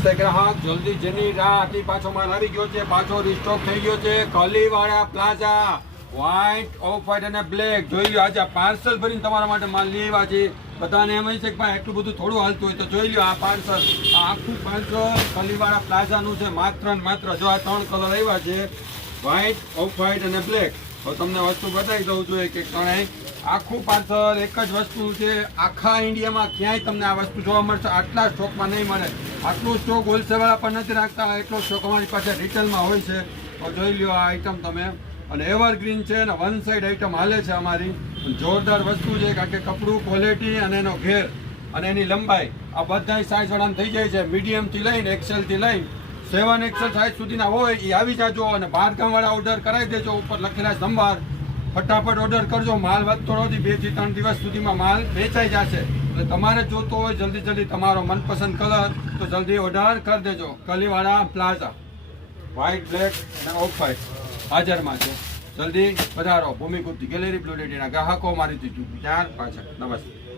નમસ્તે ગ્રાહક, જલ્દી જેની રાહ હતી પાછો માલ આવી ગયો છે, પાછો રીસ્ટોક થઈ ગયો છે. કલીવાળા પ્લાઝા વ્હાઈટ, ઓફ વ્હાઈટ અને બ્લેક. જોઈ લો, આજે પાર્સલ ભરીને તમારા માટે માલ લઈ આવ્યા છે. બધાને એમ છે કે ભાઈ એટલું બધું થોડું હાલતું હોય, તો જોઈ લો આ પાર્સલ, આ આખું પાર્સલ કલીવાળા પ્લાઝાનું છે. માત્ર ને માત્ર જો આ 3 કલર આવ્યા છે, વ્હાઈટ, ઓફ વ્હાઈટ અને બ્લેક. તો તમને વસ્તુ બતાવી દઉં જોઈએ કે ત્રણેય આખું પાર્સલ એક જ વસ્તુ છે. આખા ઇન્ડિયામાં ક્યાંય તમને આ વસ્તુ જોવા મળશે, આટલા સ્ટોકમાં નહીં મળે. આટલું સ્ટોક હોલસેલવાળા પણ નથી રાખતા, એટલો સ્ટોક અમારી પાસે રિટેલમાં હોય છે. તો જોઈ લો આ આઈટમ તમે, અને એવરગ્રીન છે અને વન સાઈડ આઈટમ હાલે છે અમારી. જોરદાર વસ્તુ છે, કારણ કે કપડું, ક્વોલિટી અને એનો ઘેર અને એની લંબાઈ આ બધા સાઇઝ વાળાને થઈ જાય છે. મીડિયમથી લઈને એક્સેલથી લઈને 7 XL સાઇઝ સુધીના હોય એ આવી જાજો. અને 12 ગામવાળા ઓર્ડર કરાવી દેજો, ઉપર લખેલા સંભાર. ફટાફટ ઓર્ડર કરજો, માલ વધતો નથી, 2 થી 3 દિવસ સુધીમાં માલ વેચાઈ જશે. એટલે તમારે જોતો હોય જલ્દી તમારો મનપસંદ કલર તો જલ્દી ઓર્ડર કરી દેજો. કલીવાળા પ્લાઝા વ્હાઈટ, બ્લેક અને ઓફ વ્હાઈટ હાજરમાં છે. જલ્દી પધારો. ભૂમિ ગુપ્તી ગેલેરી બ્લુ ડેડીના ગ્રાહકો મારી 4 પાછળ. નમસ્તે.